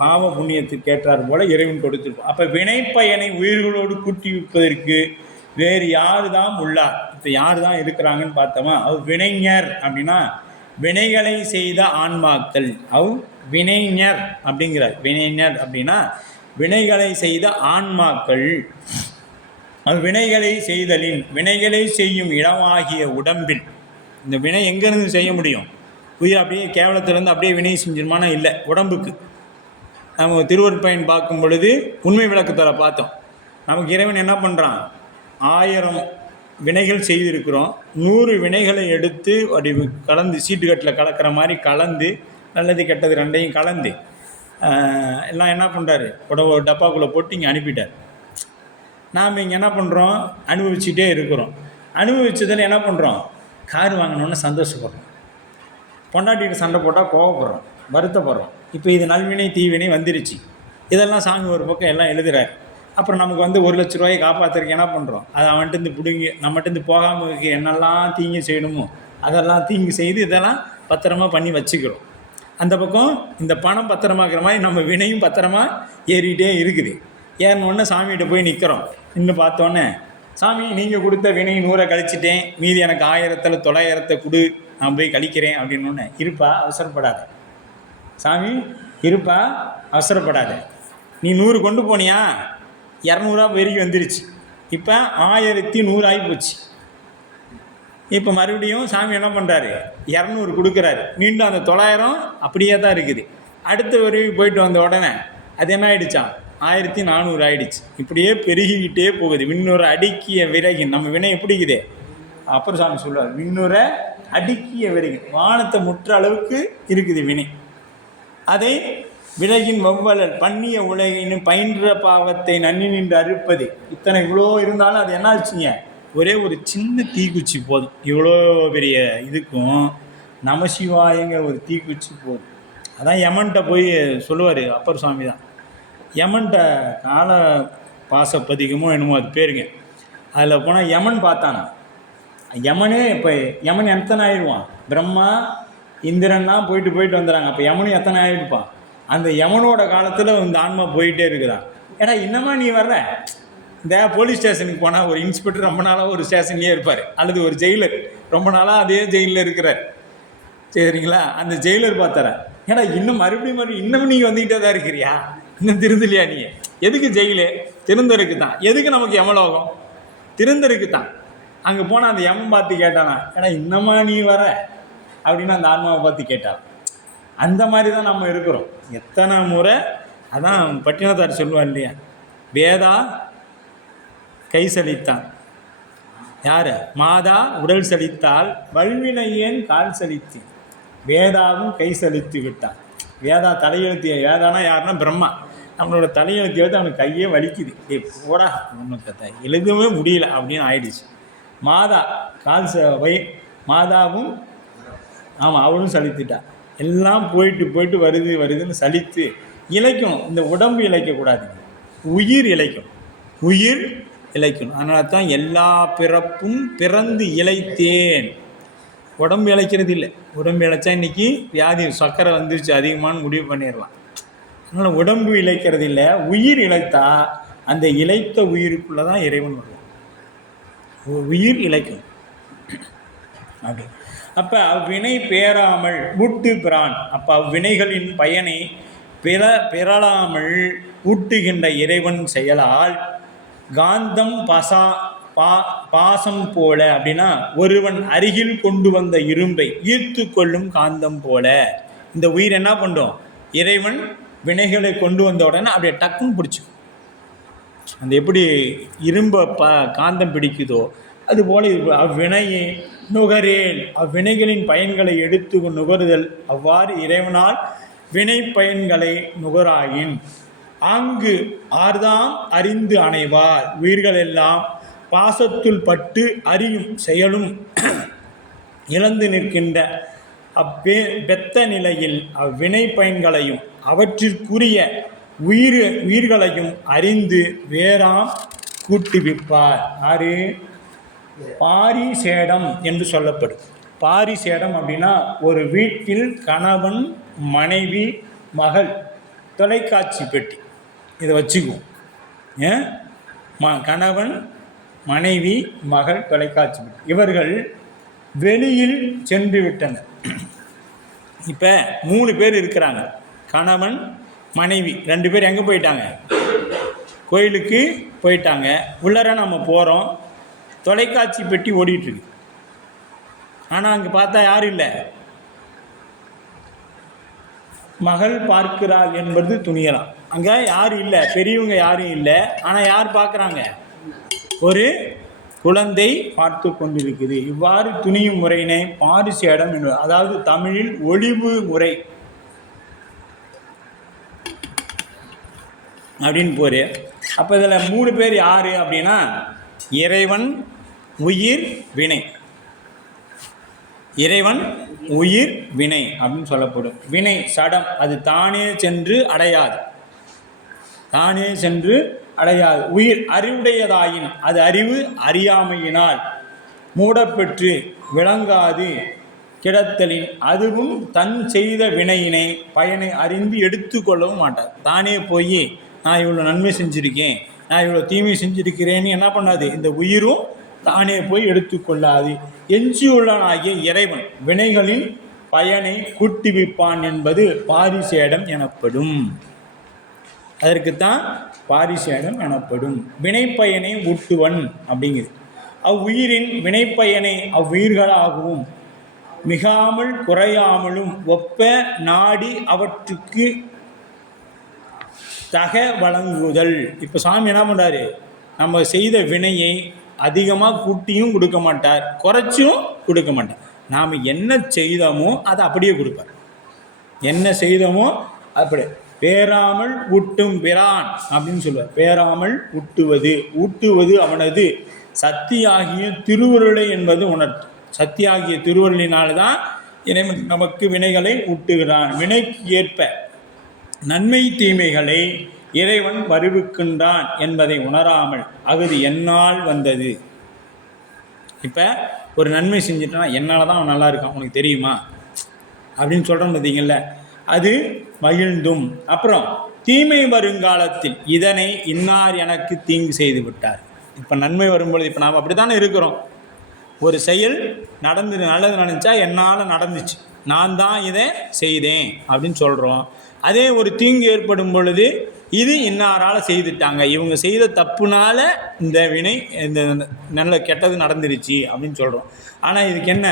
பாவ புண்ணியத்துக்கு கேட்டார் போல இறைவன் கொடுத்துருப்போம். அப்போ வினைப்பயனை உயிர்களோடு கூட்டி வைப்பதற்கு வேறு யார் தான் உள்ளார்? இப்போ யார் தான் இருக்கிறாங்கன்னு பார்த்தோமா? அவர் வினைஞர் அப்படின்னா வினைகளை செய்த ஆன்மாக்கள். வினைஞர் அப்படிங்கிறார். வினைஞர் அப்படின்னா வினைகளை செய்த ஆன்மாக்கள். வினைகளை செய்தலின் வினைகளை செய்யும் இடமாகிய உடம்பில். இந்த வினை எங்கேருந்து செய்ய முடியும்? உயிர் அப்படியே கேவலத்திலேருந்து அப்படியே வினை செஞ்சிருமானா இல்லை, உடம்புக்கு. நம்ம திருவருட்பயன் பார்க்கும் பொழுது உண்மை விளக்கத்தில் பார்த்தோம். நமக்கு இறைவன் என்ன பண்ணுறான், 1000 வினைகள் செய்திருக்கிறோம், 100 வினைகளை எடுத்து அப்படி கலந்து சீட்டுக்கட்டில் கலக்கிற மாதிரி கலந்து, நல்லது கெட்டது ரெண்டையும் கலந்து எல்லாம் என்ன பண்ணுறாரு, ஒரு டப்பாக்குள்ளே போட்டு இங்கே அனுப்பிட்டார். நாம் இங்கே என்ன பண்ணுறோம், அனுபவிச்சுட்டே இருக்கிறோம். அனுபவிச்சதில் என்ன பண்ணுறோம், கார் வாங்கினோன்னு சந்தோஷப்படுறோம், பொண்டாட்டிகிட்ட சண்டை போட்டால் கோவப்படுறோம், வருத்தப்படுறோம். இப்போ இது நல்வினை தீவினை வந்துருச்சு. இதெல்லாம் சாமி ஒரு பக்கம் எல்லாம் எழுதுறாரு. அப்புறம் நமக்கு 1 லட்ச ரூபாயை காப்பாற்றுறதுக்கு என்ன பண்ணுறோம், அதை அவன்கிட்ட பிடுங்கி நம்மகிட்ட போகாமல் இருக்க என்னெல்லாம் தீங்கு செய்யணுமோ அதெல்லாம் தீங்கு செய்து இதெல்லாம் பத்திரமா பண்ணி வச்சுக்கிறோம். அந்த பக்கம் இந்த பணம் பத்திரமாக்குற மாதிரி நம்ம வினையும் பத்திரமா ஏறிட்டே இருக்குது. ஏறினோடனே சாமிகிட்ட போய் நிற்கிறோம். இன்னும் பார்த்தோன்னே, சாமி நீங்கள் கொடுத்த வினை 100 கழிச்சிட்டேன், மீதி எனக்கு 1000ல் 900 கொடு, நான் போய் கழிக்கிறேன் அப்படின்னோடனே, இருப்பா அவசரப்படாத சாமி, இருப்பா அவசரப்படாத, நீ 100 கொண்டு போனியா, 200 பெருகி வந்துருச்சு, இப்போ 1100 ஆகி போச்சு. இப்போ மறுபடியும் சாமி என்ன பண்ணுறாரு, 200 கொடுக்குறாரு. மீண்டும் அந்த 900 அப்படியே தான் இருக்குது. அடுத்த வரைக்கும் போயிட்டு வந்த உடனே அது என்ன ஆகிடுச்சான், 1400 ஆகிடுச்சு. இப்படியே பெருகிக்கிட்டே போகுது. விண்ணுரை அடுக்கிய விறகின், நம்ம வினை எப்படிக்குது, அப்புறம் சாமி சொல்லுவார், விண்ணுரை அடுக்கிய விறகின், வானத்தை முற்ற அளவுக்கு இருக்குது வினை. அதை விலகின் வவ்வலல் பண்ணிய உலகின் பயின்ற பாவத்தை நன்னி நின்று அறுப்பது. இத்தனை இவ்வளோ இருந்தாலும் அது என்ன ஆச்சுங்க, ஒரே ஒரு சின்ன தீக்குச்சி போதும். இவ்வளோ பெரிய இதுக்கும் நமசிவாயங்கிற ஒரு தீக்குச்சி போதும். அதான் யமன்கிட்ட போய் சொல்லுவார் அப்பர் சுவாமி தான். யமன்கிட்ட கால பாசப்பதிகமோ என்னமோ அது பேருங்க. அதில் போனால் யமன் பார்த்தானா, யமனே இப்போ யமன் எத்தனை ஆகிடுவான், பிரம்மா இந்திரன்னா போயிட்டு வந்துடுறாங்க. அப்போ யமனும் எத்தனை ஆகிடுப்பான். அந்த யமனோட காலத்தில் இந்த ஆன்மா போயிட்டே இருக்குதான். ஏன்னா இன்னமா நீ வர்ற, இந்த போலீஸ் ஸ்டேஷனுக்கு போனால் ஒரு இன்ஸ்பெக்டர் ரொம்ப நாளாக ஒரு ஸ்டேஷன்லேயே இருப்பார், அல்லது ஒரு ஜெயிலர் ரொம்ப நாளாக அதே ஜெயிலில் இருக்கிறார். சரிங்களா? அந்த ஜெயிலர் பார்த்தார, ஏன்னா இன்னும் மறுபடியும் இன்னமும் நீங்கள் வந்துக்கிட்டே தான் இருக்கிறியா, இன்னும் திருந்தலையா நீ, எதுக்கு ஜெயிலு, திருந்தருக்கு தான். எதுக்கு நமக்கு யமலோகம், திருந்தருக்கு தான். அங்கே போனால் அந்த யமன் பார்த்து கேட்டானா, ஏன்னா இன்னமா நீ வர அப்படின்னு அந்த ஆன்மாவை பார்த்து கேட்டான். அந்த மாதிரி தான் நம்ம இருக்கிறோம். எத்தனை முறை, அதான் பட்டினத்தார் சொல்லுவார் இல்லையா, வேதா கை சலித்தான். யார்? மாதா உடல் சலித்தால் வல்வினையேன் கால் சலித்தேன். வேதாவும் கை சலித்து விட்டான். வேதா தலையெழுத்திய, வேதானா யாருன்னா பிரம்மா. நம்மளோட தலையெழுத்து எழுத்து அவனுக்கு கையே வலிக்குது. போடா ஒன்று எழுதவே முடியல அப்படின்னு ஆயிடுச்சு. மாதா கால் மாதாவும் ஆமாம் அவளும் சலித்துட்டா. எல்லாம் போயிட்டு வருதுன்னு சலித்து இழைக்கணும். இந்த உடம்பு இழைக்கக்கூடாது, உயிர் இழைக்கணும். உயிர் இழைக்கணும். அதனால தான் எல்லா பிறப்பும் பிறந்து இழைத்தேன். உடம்பு இழைக்கிறது இல்லை. உடம்பு இழைச்சா இன்றைக்கி வியாதி சர்க்கரை வந்துருச்சு அதிகமானு முடிவு பண்ணிடலாம். அதனால் உடம்பு இழைக்கிறது இல்லை, உயிர் இழைத்தா அந்த இழைத்த உயிருக்குள்ளே தான் இறைவன் வருவான். உயிர் இழைக்கணும் அப்படி. அப்போ அவ்வினை பேராமல் ஊட்டு பிரான். அப்போ அவ்வினைகளின் பயனை பெறலாமல் ஊட்டுகின்ற இறைவன் செயலால் காந்தம் பாசம் போல. அப்படின்னா ஒருவன் அருகில் கொண்டு வந்த இரும்பை ஈர்த்து கொள்ளும் காந்தம் போல இந்த உயிர் என்ன பண்ணும்? இறைவன் வினைகளை கொண்டு வந்த உடனே அப்படியே டக்குன்னு பிடிச்சிக்கும். அந்த எப்படி இரும்பை காந்தம் பிடிக்குதோ அதுபோல அவ்வினையை நுகரேல். அவ்வினைகளின் பயன்களை எடுத்து நுகருதல். அவ்வாறு இறைவனால் வினை பயன்களை நுகராயின் ஆங்கு ஆர்தாம் அறிந்து அணைவார். உயிர்கள் எல்லாம் பாசத்துள் பட்டு அறியும் செயலும் இழந்து நிற்கின்ற பெத்த நிலையில் அவ்வினை பயன்களையும் அவற்றிற்குரிய உயிர்களையும் அறிந்து வேறாம் கூட்டுவிப்பார். ஆறு பாரிசேடம் என்று சொல்லப்படும். பாரிசேடம் அப்படின்னா ஒரு வீட்டில் கணவன் மனைவி மகள் தொலைக்காட்சி பெட்டி. இதை வச்சுக்குவோம். கணவன் மனைவி மகள் தொலைக்காட்சி பெட்டி. இவர்கள் வெளியில் சென்று விட்டனர். இப்போ 3 பேர் இருக்கிறாங்க. கணவன் மனைவி 2 பேர் எங்கே போயிட்டாங்க? கோயிலுக்கு போயிட்டாங்க. உள்ளர நம்ம போகிறோம். தொலைக்காட்சி பெட்டி ஓடிட்டுருக்கு. ஆனால் அங்கே பார்த்தா யாரும் இல்லை. மகள் பார்க்கிறாள் என்பது துணியலாம். அங்கே யாரும் இல்லை, பெரியவங்க யாரும் இல்லை. ஆனால் யார் பார்க்குறாங்க? ஒரு குழந்தை பார்த்து கொண்டிருக்குது. இவ்வாறு துணியும் முறையினை பாரிசேடம் என்று, அதாவது தமிழில் ஒளிவு முறை அப்படின்னு போரு. அப்போ இதில் 3 பேர் யார் அப்படின்னா இறைவன், உயிர், வினை. இறைவன், உயிர், வினை அப்படின்னு சொல்லப்படும். வினை சடம், அது தானே சென்று அடையாது. தானே சென்று அடையாது. உயிர் அறிவுடையதாயின் அது அறிவு அறியாமையினால் மூடப்பெற்று விளங்காது கிடத்தலின் அதுவும் தன் செய்த வினையினை பயனை அறிந்து எடுத்து கொள்ளவும் மாட்டார். தானே போய் நான் இவ்வளோ நன்மை செஞ்சுருக்கேன், நான் இவ்வளோ தீமை செஞ்சுருக்கிறேன்னு என்ன பண்ணாது. இந்த உயிரும் தானே போய் எடுத்துக்கொள்ளாது. எஞ்சியுள்ளனாகிய இறைவன் வினைகளின் பயனை கூட்டுவிப்பான் என்பது பாரிசேடம் எனப்படும். அதற்குத்தான் பாரிசேடம் எனப்படும். வினைப்பயனை ஊட்டுவன் அப்படிங்குது. அவ்வுயிரின் வினைப்பயனை அவ்வுயிர்களாகவும் மிகாமல் குறையாமலும் ஒப்ப நாடி அவற்றுக்கு தக வழங்குதல். இப்போ சாமி என்ன பண்ணுறாரு? நம்ம செய்த வினையை அதிகமாக கூட்டியும் கொடுக்க மாட்டார், குறைச்சும் கொடுக்க மாட்டார். நாம் என்ன செய்தோமோ அதை அப்படியே கொடுப்பார். என்ன செய்தோமோ அப்படி. பேராமல் ஊட்டும் பிரான் அப்படின்னு சொல்லுவார். பேராமல் ஊட்டுவது, ஊட்டுவது அவனது சக்தியாகிய திருவருளை என்பது உணர்த்தும். சக்தியாகிய திருவருளினால்தான் இறைவன் நமக்கு வினைகளை ஊட்டுகிறான். வினைக்கு ஏற்ப நன்மை தீமைகளை இறைவன் வருவிக்கின்றான் என்பதை உணராமல் அகுது என்னால் வந்தது. இப்போ ஒரு நன்மை செஞ்சிட்டோன்னா என்னால் தான் அவன் நல்லா இருக்கான், உனக்கு தெரியுமா அப்படின்னு சொல்கிறோம் பார்த்தீங்கல்ல, அது மகிழ்ந்தும். அப்புறம் தீமை வருங்காலத்தில் இதனை இன்னார் எனக்கு தீங்கு செய்து விட்டார். இப்போ நன்மை வரும்பொழுது இப்போ நாம் அப்படி தானே இருக்கிறோம். ஒரு செயல் நடந்து நல்லது நினச்சா என்னால் நடந்துச்சு, நான் தான் இதை செய்தேன் அப்படின்னு சொல்கிறோம். அதே ஒரு தீங்கு ஏற்படும் பொழுது இது இன்னாரால் செய்துட்டாங்க, இவங்க செய்த தப்புனால இந்த வினை இந்த நல்ல கெட்டது நடந்துருச்சு அப்படின்னு சொல்கிறோம். ஆனால் இதுக்கு என்ன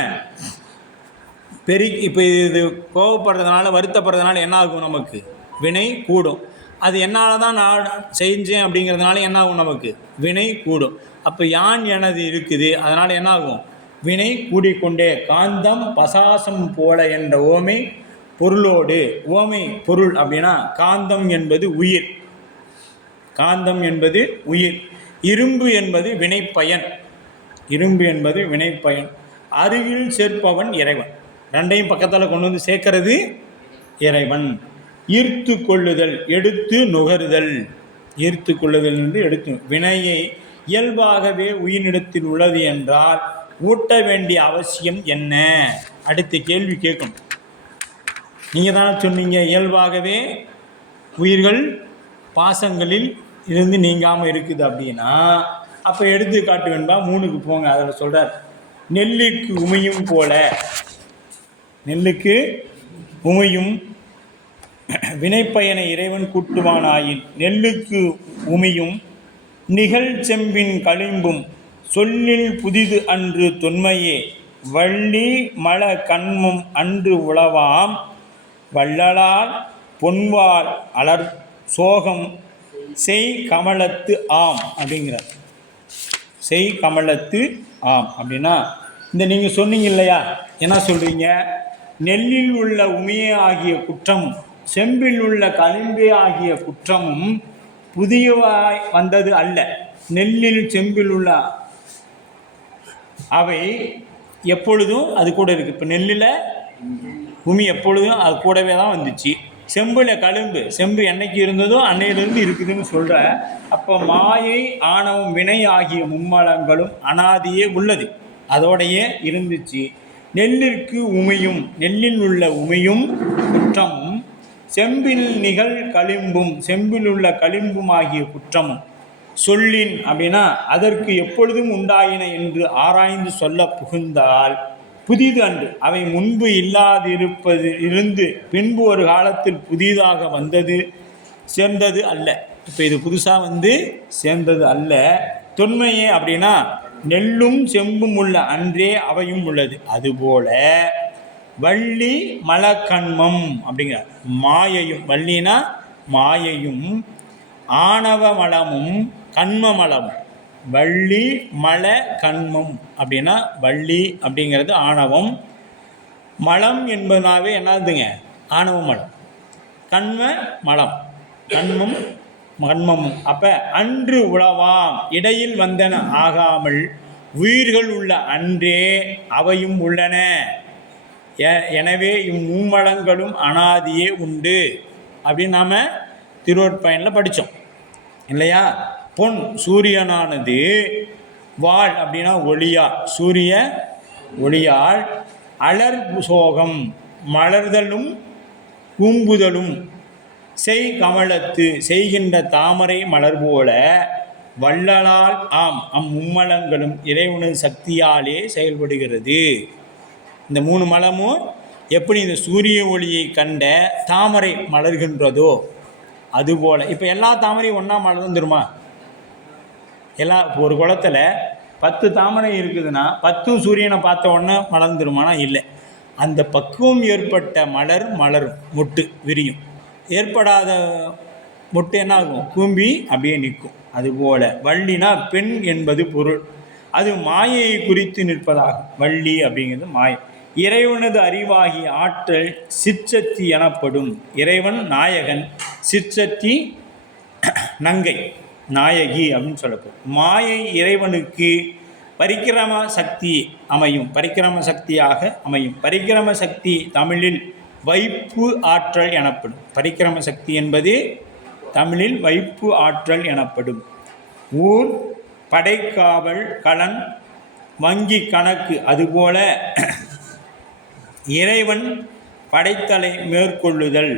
இப்போ இது கோவப்படுறதுனால வருத்தப்படுறதுனால என்ன ஆகும்? நமக்கு வினை கூடும். அது என்னால் தான் நான் செஞ்சேன் அப்படிங்கிறதுனால என்ன ஆகும், நமக்கு வினை கூடும். அப்போ யான் எனது இருக்குது, அதனால் என்ன ஆகும், வினை கூடிக்கொண்டே. காந்தம் பசாசம் போல என்ற ஓமை பொருளோடு, ஓமை பொருள் அப்படின்னா காந்தம் என்பது உயிர், காந்தம் என்பது உயிர், இரும்பு என்பது வினைப்பயன், இரும்பு என்பது வினைப்பயன், அருகில் சேர்ப்பவன் இறைவன். ரெண்டையும் பக்கத்தில் கொண்டு வந்து சேர்க்கிறது இறைவன். ஈர்த்து கொள்ளுதல், எடுத்து நுகருதல், ஈர்த்து கொள்ளுதல் என்று எடுத்து, வினையை இயல்பாகவே உயிரிடத்தில் உள்ளது என்றால் ஊட்ட வேண்டிய அவசியம் என்ன? அடுத்த கேள்வி கேட்கணும். நீங்கள் தானே சொன்னீங்க இயல்பாகவே உயிர்கள் பாசங்களில் இருந்து நீங்காமல் இருக்குது அப்படின்னா, அப்போ எடுத்து காட்டு வேண்டா 3க்கு போங்க. அதில் சொல்கிறார், நெல்லுக்கு உமையும் போல, நெல்லுக்கு உமையும் வினைப்பயனை இறைவன் கூட்டுவானாயின், நெல்லுக்கு உமையும் நிகழ்ச்செம்பின் களிம்பும் சொல்லில் புதிது அன்று தொன்மையே வள்ளி மல கண்மும் அன்று உளவாம் வள்ளலால் பொன்வாள் அலர் சோகம் செய் கமலத்து ஆம் அப்படிங்கிறார். செய் கமலத்து ஆம் அப்படின்னா, இந்த நீங்கள் சொன்னீங்க இல்லையா, என்ன சொல்கிறீங்க, நெல்லில் உள்ள உமையே ஆகிய குற்றமும் செம்பில் உள்ள களிம்பே ஆகிய குற்றமும் புதியவாய் வந்தது அல்ல. நெல்லில் செம்பில் உள்ள அவை எப்பொழுதும் அது கூட இருக்குது. இப்போ நெல்லில் உமி எப்பொழுதும் அது கூடவே தான் வந்துச்சு. செம்பில் களிம்பு, செம்பு என்னைக்கு இருந்ததோ அன்னையிலிருந்து இருக்குதுன்னு சொல்கிற. அப்போ மாயை ஆணவம் வினை ஆகிய மும்மலங்களும் அனாதியே உள்ளது, அதோடையே இருந்துச்சு. நெல்லிற்கு உமையும், நெல்லில் உள்ள உமையும் குற்றமும் செம்பில் நிகழ் களிம்பும், செம்பில் உள்ள களிம்பும் ஆகிய குற்றமும் சொல்லின் அப்படின்னா அதற்கு எப்பொழுதும் உண்டாயின என்று ஆராய்ந்து சொல்ல புகுந்தால் புதிது அன்று, அவை முன்பு இல்லாதிருப்பது இருந்து பின்பு ஒரு காலத்தில் புதிதாக வந்தது சேர்ந்தது அல்ல. இப்போ இது புதுசாக வந்து சேர்ந்தது அல்ல. தொன்மையே அப்படின்னா நெல்லும் செம்பும் உள்ள அன்றே அவையும் உள்ளது. அதுபோல வள்ளி மலக்கண்மம் அப்படிங்கிற மாயையும், வள்ளினா மாயையும் ஆணவ மலமும் கண்ம மலமும், வள்ளி மல கண்மம் அப்படின்னா வள்ளி அப்படிங்கிறது ஆணவம், மலம் என்பதாவே என்னதுங்க ஆணவ மலம், கண்ம மலம், கண்மம் கண்மமும். அப்போ அன்று உளவாம் இடையில் வந்தன ஆகாமல் உயிர்கள் உள்ள அன்றே அவையும் உள்ளன. எனவே இம்மூமலங்களும் அனாதியே உண்டு அப்படின்னு நாம் திருவொற்பயனில் படித்தோம் இல்லையா. பொன் சூரியனானது வாள் அப்படின்னா ஒளியால், சூரிய ஒளியால் அலர் சோகம் மலர்தலும் கூம்புதலும் செய் கமலத்து செய்கின்ற தாமரை மலர் போல வள்ளலால் ஆம் அம்மும்மலங்களும் இறைவனது சக்தியாலே செயல்படுகிறது. இந்த 3 மலமும் எப்படி இந்த சூரிய ஒளியை கண்ட தாமரை மலர்கின்றதோ அதுபோல், இப்போ எல்லா தாமரையும் ஒன்றா மலர்ந்துருமா? ஒரு குளத்தில் 10 தாமரை இருக்குதுன்னா 10 சூரியனை பார்த்த உடனே மலர்ந்துருமானா இல்லை. அந்த பக்குவம் ஏற்பட்ட மலர் மலரும், மொட்டு விரியும். ஏற்படாத மொட்டு என்ன ஆகும், கூம்பி அப்படியே நிற்கும். அதுபோல் வள்ளினா பெண் என்பது பொருள், அது மாயையை குறித்து நிற்பதாகும். வள்ளி அப்படிங்கிறது மாயை. இறைவனது அறிவாகி ஆற்றல் சிற்சக்தி எனப்படும். இறைவன் நாயகன், சிற்சக்தி நங்கை, நாயகி அப்படின்னு சொல்லப்படும். மாயை இறைவனுக்கு பரிக்கிரம சக்தி அமையும், பரிக்கிரம சக்தியாக அமையும். பரிக்கிரம சக்தி தமிழில் வைப்பு ஆற்றல் எனப்படும். பரிக்கிரம சக்தி என்பது தமிழில் வைப்பு ஆற்றல் எனப்படும். ஊர் படைக்காவல் கலன் வங்கி கணக்கு, அதுபோல இறைவன் படைத்தலை மேற்கொள்ளுதல்.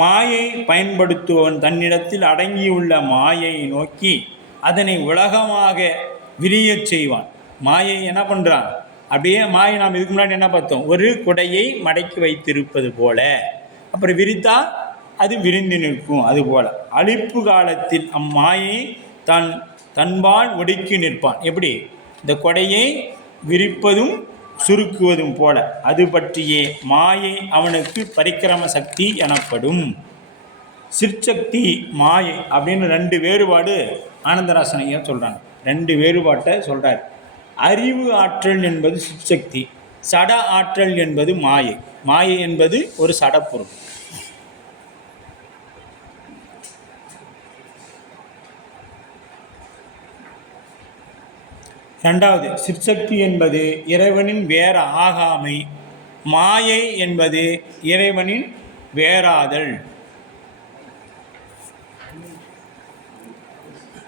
மாயை பயன்படுத்துபவன் தன்னிடத்தில் அடங்கியுள்ள மாயை நோக்கி அதனை உலகமாக விரியச் செய்வான். மாயை என்ன பண்ணுறான், அப்படியே மாயை நாம் இதுக்கு முன்னாடி என்ன பார்த்தோம், ஒரு குடையை மடக்கி வைத்திருப்பது போல, அப்புறம் விரித்தா அது விரிந்து நிற்கும். அதுபோல் அழிப்பு காலத்தில் அம்மாயை தன்பால் ஒடுக்கி நிற்பான். எப்படி இந்த கொடையை விரிப்பதும் சுருக்குவதும் போல, அது பற்றியே மாயை அவனுக்கு பரிக்கிரம சக்தி எனப்படும். சிற்சக்தி மாயை அப்படின்னு 2 வேறுபாடு ஆனந்தராசன் ஐயா சொல்கிறாங்க. 2 வேறுபாட்டை சொல்கிறார். அறிவு ஆற்றல் என்பது சிற்சக்தி, சட ஆற்றல் என்பது மாயை. மாயை என்பது ஒரு சடப்பொருள். ரெண்டாவது, சிற்சக்தி என்பது இறைவனின் வேற ஆகாமை, மாயை என்பது இறைவனின் வேறாதல்.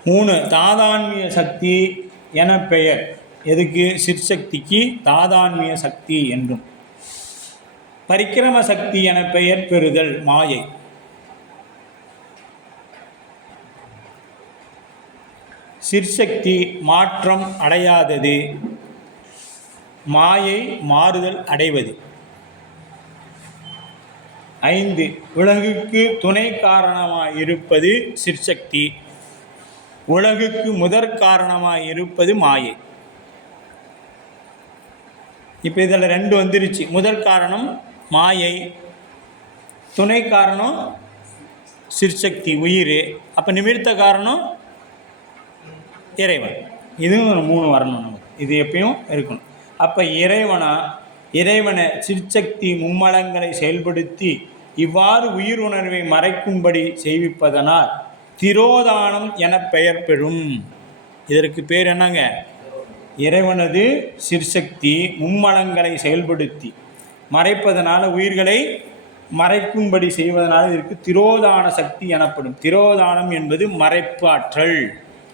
3, தாதான்மிய சக்தி என பெயர். எதுக்கு? சிற்சக்திக்கு தாதான்மிய சக்தி என்றும். பரிக்கிரம சக்தி என பெயர் பெறுதல் மாயை. சிற்சக்தி மாற்றம் அடையாதது, மாயை மாறுதல் அடைவது. 5, உலகுக்கு துணை காரணமாய் இருப்பது சிற்சக்தி, உலகுக்கு முதற் காரணமாய் இருப்பது மாயை. இப்போ இதில் 2 வந்துருச்சு. முதற் காரணம் மாயை, துணை காரணம் சிற்சக்தி உயிர், அப்போ நிமிர்த்த காரணம் இறைவன். இதுவும் 3 வரணும் நமக்கு. இது எப்பயும் இருக்கணும். அப்போ இறைவனை சிற்சக்தி மும்மலங்களை செயல்படுத்தி இவ்வாறு உயிர் உணர்வை மறைக்கும்படி செய்விப்பதனால் திரோதானம் என பெயர் பெறும். இதற்கு பேர் என்னங்க? இறைவனது சிற்சக்தி மும்மலங்களை செயல்படுத்தி மறைப்பதனால, உயிர்களை மறைக்கும்படி செய்வதனால் இதற்கு திரோதான சக்தி எனப்படும். திரோதானம் என்பது மறைப்பு ஆற்றல்.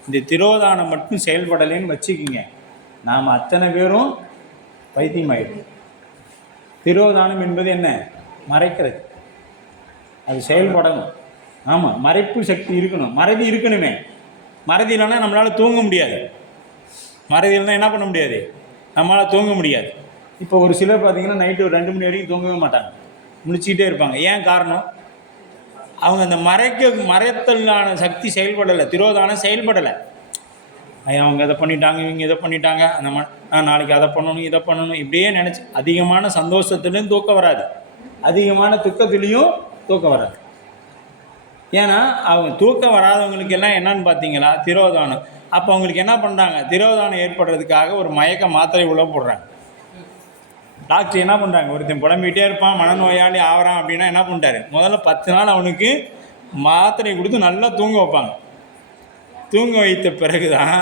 இந்த திரோதானம் மட்டும் செயல்படலைன்னு வச்சுக்கிங்க, நாம் அத்தனை பேரும் பைத்தியமாயிடும். திரோதானம் என்பது என்ன? மறைக்கிறது. அது செயல்படணும். ஆமாம், மறைப்பு சக்தி இருக்கணும். மறதி இருக்கணுமே. மறதி இல்லைன்னா நம்மளால் தூங்க முடியாது. மறதி இல்லைன்னா என்ன பண்ண முடியாது? நம்மளால் தூங்க முடியாது. இப்போ ஒரு சிலர் பார்த்திங்கன்னா நைட்டு ஒரு 2 மணி வரைக்கும் தூங்கவே மாட்டாங்க, முடிச்சுக்கிட்டே இருப்பாங்க. ஏன் காரணம்? அவங்க அந்த மறைத்தலான சக்தி செயல்படலை, திரோதானம் செயல்படலை. அவங்க இதை பண்ணிட்டாங்க, இவங்க இதை பண்ணிட்டாங்க, நான் நாளைக்கு அதை பண்ணணும், இதை பண்ணணும், இப்படியே நினச்சி அதிகமான சந்தோஷத்துலேயும் தூக்கம் வராது, அதிகமான துக்கத்துலேயும் தூக்கம் வராது. ஏன்னா அவங்க தூக்கம் வராதவங்களுக்கு எல்லாம் என்னன்னு பார்த்தீங்களா? திரோதானம். அப்போ அவங்களுக்கு என்ன பண்ணுறாங்க? திரோதானம் ஏற்படுறதுக்காக ஒரு மயக்க மாத்திரை உள்ள போடுறாங்க. டாக்டர் என்ன பண்ணுறாங்க? ஒருத்தன் புலம்பிகிட்டே இருப்பான், மனநோயாளி ஆகிறான் அப்படின்னா என்ன பண்ணிட்டாரு? முதல்ல 10 நாள் அவனுக்கு மாத்திரை கொடுத்து நல்லா தூங்க வைப்பாங்க. தூங்க வைத்த பிறகு தான்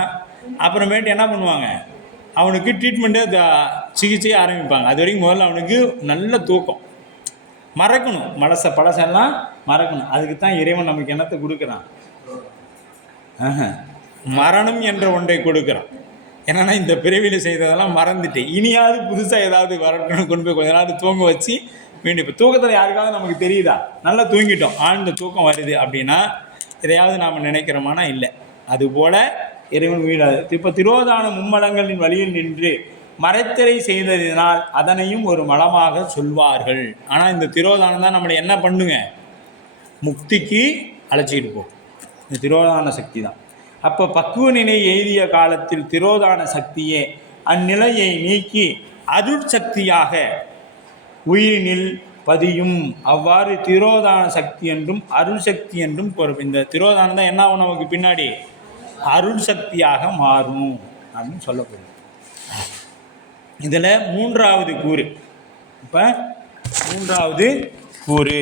அப்புறமேட்டு என்ன பண்ணுவாங்க? அவனுக்கு ட்ரீட்மெண்ட்டே சிகிச்சையை ஆரம்பிப்பாங்க. அது வரைக்கும் முதல்ல அவனுக்கு நல்ல தூக்கம். மறக்கணும், பழசெல்லாம் மறக்கணும். அதுக்கு தான் இறைவன் நமக்கு என்னத்தை கொடுக்குறான்? மரணம் என்ற ஒன்றை கொடுக்குறான். என்னன்னா, இந்த பிறவியில் செய்ததெல்லாம் மறந்துட்டு இனியாவது புதுசாக ஏதாவது வரட்டும்னு கொண்டு போய் கொஞ்ச நாள் தூங்க வச்சு மீண்டும். இப்போ தூக்கத்தில் யாருக்காவது நமக்கு தெரியுதா? நல்லா தூங்கிட்டோம், ஆழ்ந்த தூக்கம் வருது அப்படின்னா எதையாவது நாம் நினைக்கிறோமானா இல்லை. அதுபோல் இறைவன் வீடாது. இப்போ திரோதான மும்மலங்களின் வழியில் நின்று மறைத்தலை செய்ததினால் அதனையும் ஒரு மலமாக சொல்வார்கள். ஆனால் இந்த திரோதானம் தான் நம்மளை என்ன பண்ணுங்க? முக்திக்கு அழைச்சிக்கிட்டு போகும். இந்த திரோதான சக்தி தான். அப்போ பக்குவ நிலை எய்திய காலத்தில் திரோதான சக்தியே அந்நிலையை நீக்கி அருள் சக்தியாக உயிரினில் பதியும். அவ்வாறு திரோதான சக்தி என்றும் அருள் சக்தி என்றும் பொறுப்பு. இந்த திரோதானம் தான் என்ன ஆகும்? நமக்கு பின்னாடி அருள் சக்தியாக மாறும் அப்படின்னு சொல்லப்படுது. இதில் 3வது கூறு. இப்போ 3வது கூறு